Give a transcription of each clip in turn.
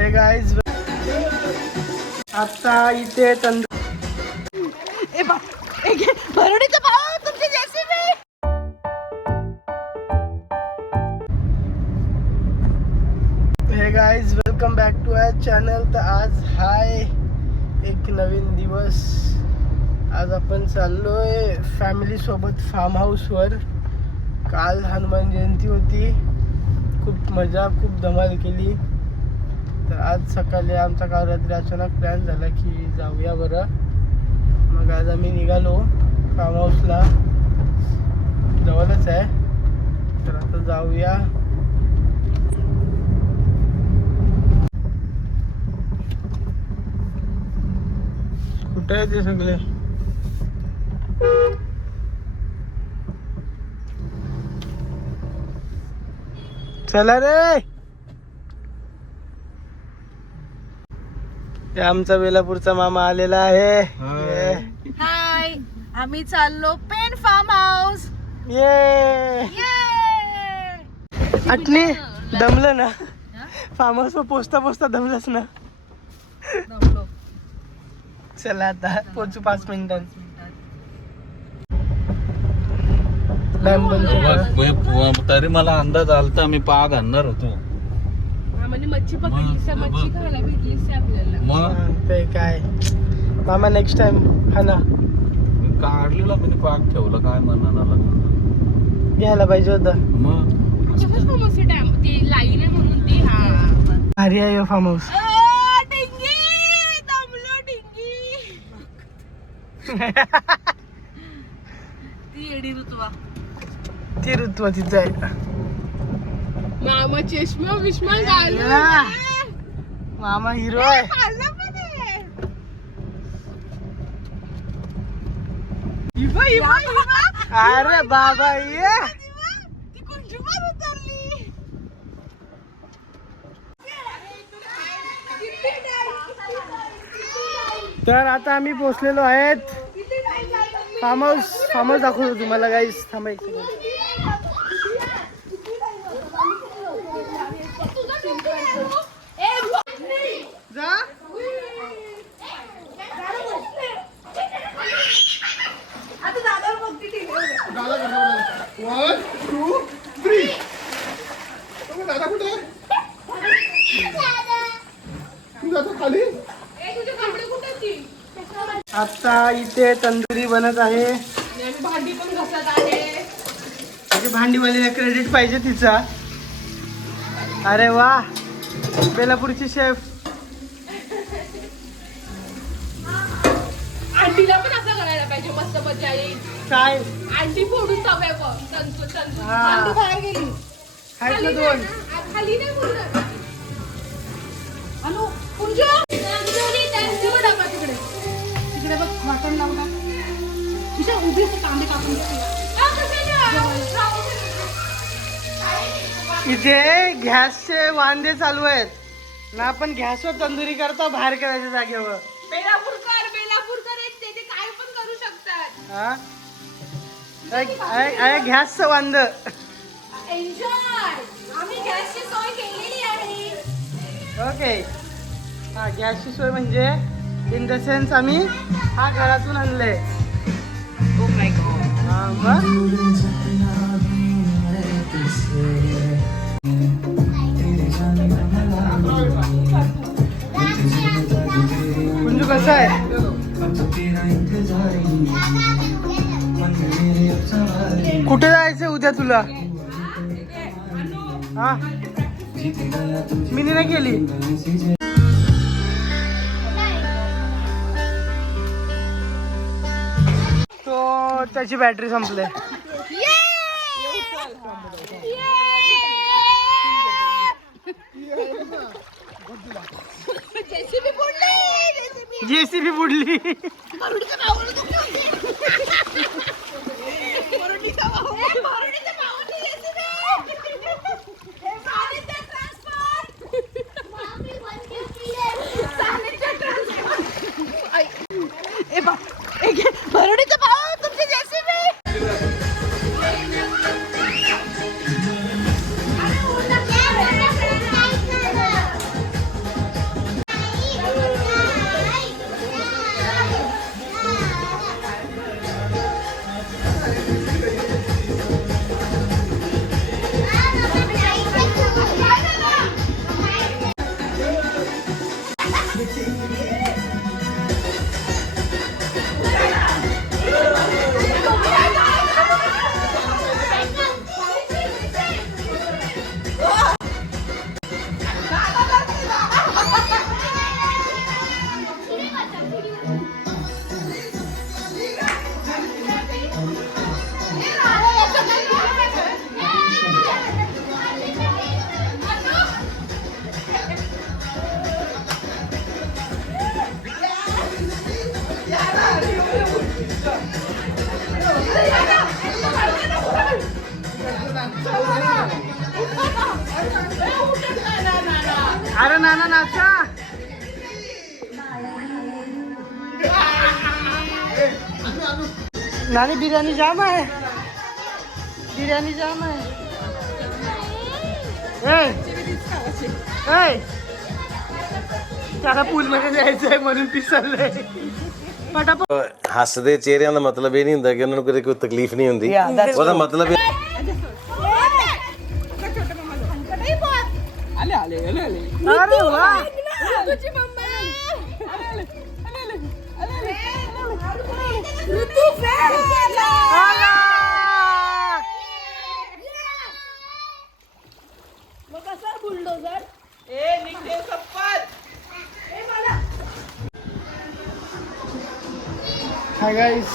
हे गाईज आता इथे हे guys welcome back to our channel. तर आज हाय एक नवीन दिवस. आज आपण चाललोय फॅमिली सोबत फार्म हाऊसवर. काल हनुमान जयंती होती, खूप मजा खूप धमाल केली. तर आज सकाळी आमचा काल रात्री अचानक प्लॅन झाला की जाऊया बरं. मग आज आम्ही निघालो फार्म हाऊसला, जवळच आहे. तर आता जाऊया. कुठे आहे ते सगळे? चला रे. हे आमचा बेलापूरचा मामा आलेला आहे. हाय, आम्ही चाललो पेन फार्म हाऊस. ये आटणी दमलं ना? फार्म हाऊस वर पोचता पोचता दमलंच ना? चला आता पोचू 5 मिनिटात. तरी मला अंदाज आलता मी पाग आणणार होतो. म्हणजे मच्छी पकडली, मच्छी खायला भेटली आपल्याला. मग ते काय मामा नेक्स्ट टाइम हा ना. मी काढलेला मी पाग ठेवलं काय म्हणाला घ्यायला पाहिजे होतं. मग लाईन आहे म्हणून ती. हा भारी आहे फार्म हाऊस. ती एडी ऋतुवा, ती ऋतू तिथं आहे. मामा चष्मा विष्मा घालून मामा हिरो आहे. अरे बाबा ये. तर आता आम्ही पोहोचलेलो आहेत फार्म हाऊस. फार्म हाऊस दाखवतो तुम्हाला गाईस. थांबा एक सेकंड. आता इथे तंदुरी बनत आहे. भांडी पण घसत आहे. भांडीवालीला क्रेडिट पाहिजे तिचा. अरे वा, बेलापूरची शेफ. अंडीला पण असं करायला पाहिजे, मस्त मजा येईल. काय अंडी फोडून तव्यावर तंतू हा. अंडी बाहेर गेली. आहेत ना 2. खाली नाही बोलणार. हॅलो कुंजू, तिकडे तिकडे बघ वाटण लावला. तिथे उभी कांदे कापून इथे गॅसचे वांदे चालू आहेत ना. आपण गॅसवर तंदुरी करता बाहेर करायच्या जागेवर. बेलापूरकर आहेत ते काय पण करू शकतात. हा गॅसचं वांद. एन्जॉय. आम्ही गॅसची सोय केलेली आहे. ओके. हा गॅसची सोय म्हणजे इन द सेन्स आम्ही हा घरातून आणले. Oh my God. हा मग कुंजू कसं आहे? कुठे जायचंय उद्या तुला? हा मी नाही केली. तो त्याची बॅटरी संपले. जेसीबी बुडली. भरुडीचा भाऊ तुमची जेसीबी. अरे नाना नाचा. नानी बिर्याणी जाम आहे. बिर्याणी जाम आहे. त्याला पूल मध्ये जायचंय म्हणून पिसललंय. पटापट ਹੱਸਦੇ ਚਿਹਰਿਆਂ ਦਾ ਮਤਲਬ ਇਹ ਨਹੀਂ ਹੁੰਦਾ ਕਿ ਉਹਨਾਂ ਨੂੰ ਕਦੇ ਕੋਈ ਤਕਲੀਫ ਨਹੀਂ ਹੁੰਦੀ ਉਹਦਾ ਮਤਲਬ अरे वा. हाय गाइस,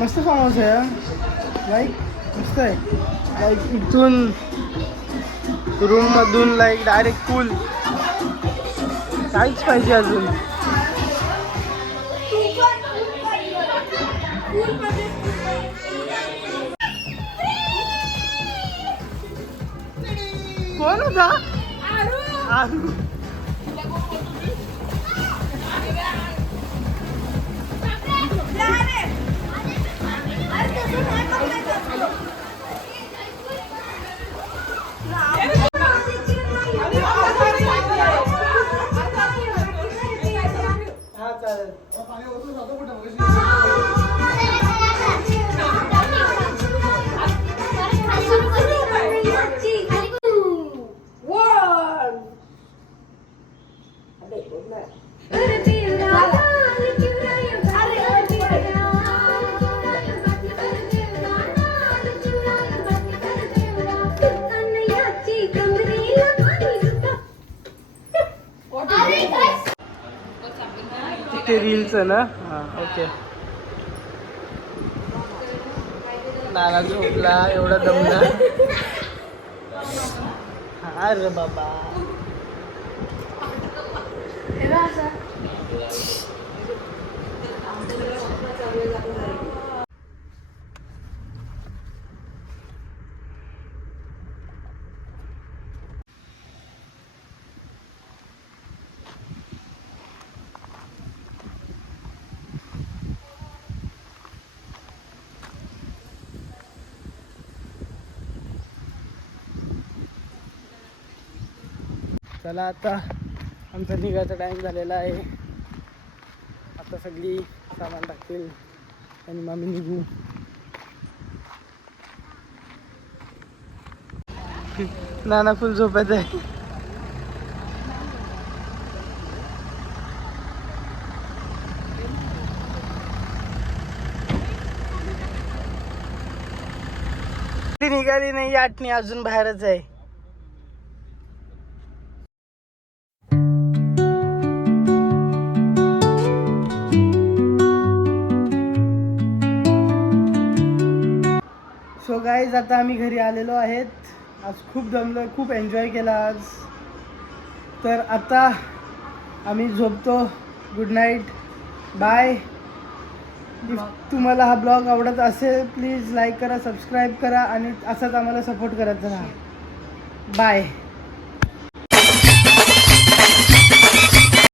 मस्त फार्म हाऊस आहे. लाईक मस्त आहे. लाईक इथून रूम मधून लाईक डायरेक्ट पूल. काहीच पाहिजे अजून. कोण होता? आरू. ते रीलचं ना. हां ओके. नाना झोपला एवढा दमला. अरे बाबा. चला आता आमचा निघायचा टाईम झालेला आहे. आता सगळी सामान टाकतील आणि मग आम्ही निघू. नाना फुल झोपत आहे. ती निघाली नाही. आठणी अजून बाहेरच आहे. सो गाईज आता आम्ही घरी आलेलो आहेत. आज खूप दमलो, खूप एन्जॉय केला आज. तर आता आम्ही झोपतो. Good night, bye. तुम्हाला हा ब्लॉग आवडत असेल प्लीज लाईक करा, सबस्क्राईब करा आणि असंच आम्हाला सपोर्ट करत राहा. बाय.